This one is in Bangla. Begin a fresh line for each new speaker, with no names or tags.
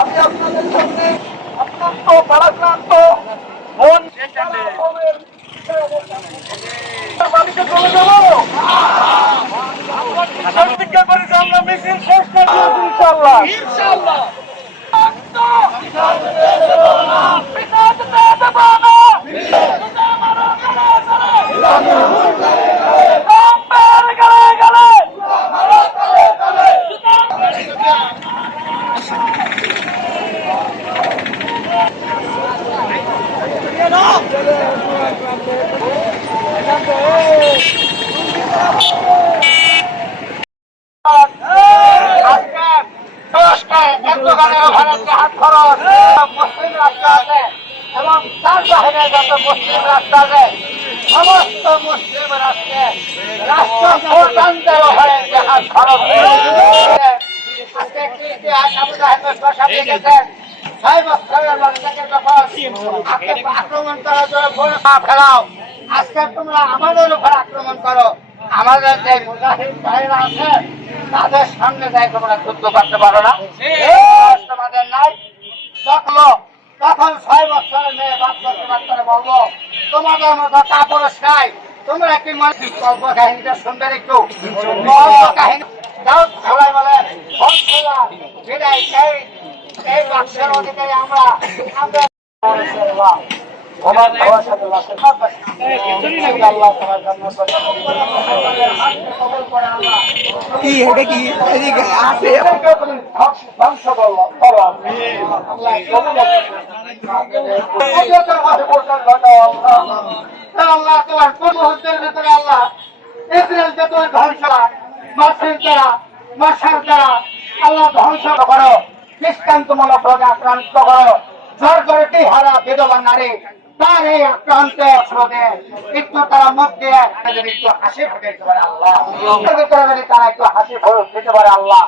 আমি আপনাদের সামনে অত্যন্ত ভারাক্রান্ত মন আমরা মিছিল শেষ করব ইনশাল্লাহ ইনশাল্লাহ আজকে মুসলিম আছে এবং তার মুসলিম আছে সমস্ত মুসলিম রাষ্ট্রে রাষ্ট্র ইতিহাস আমাদের ছয় বছরের বাচ্চাকে যখন আক্রমণ করার জন্য ফেলাও আজকে তোমরা আমাদের উপর আক্রমণ করো। আমাদের যে মুজাহিদ ভাইরা আছে তাদের সামনে যাই তোমরা যুদ্ধ করতে পারো না। তোমাদের নাই। দেখল তখন ছয় বছরের মেয়ে করতে বাচ্চারা বলব তোমাদের মতো কাপড় নাই। তোমরা কি মনে গল্প কাহিনীটা শুনবে একটু। কাহিনী যাও সবাই বলে বিদায় বাক্সের অধিকারী আমরা আমরা আমার খাওয়ার সাথে আল্লাহ তোমার
কি এটা কি? এদিকে আছে।
ধ্বংস করল আল্লাহ আল্লাহ তোমার কোন মুহূর্তের ভেতরে আল্লাহ ইসরায়েলকে তুমি ধ্বংস মাসের দ্বারা মাসার দ্বারা আল্লাহ ধ্বংস করো দৃষ্টান্তমূলক আক্রান্ত করো জ্বর করে হারা বিধবা নারী তার এই আক্রান্ত হবে। একটু তারা মধ্যে একটু হাসি ফুটে দিতে পারে আল্লাহ। তারা একটু হাসি ফুটে পারে আল্লাহ।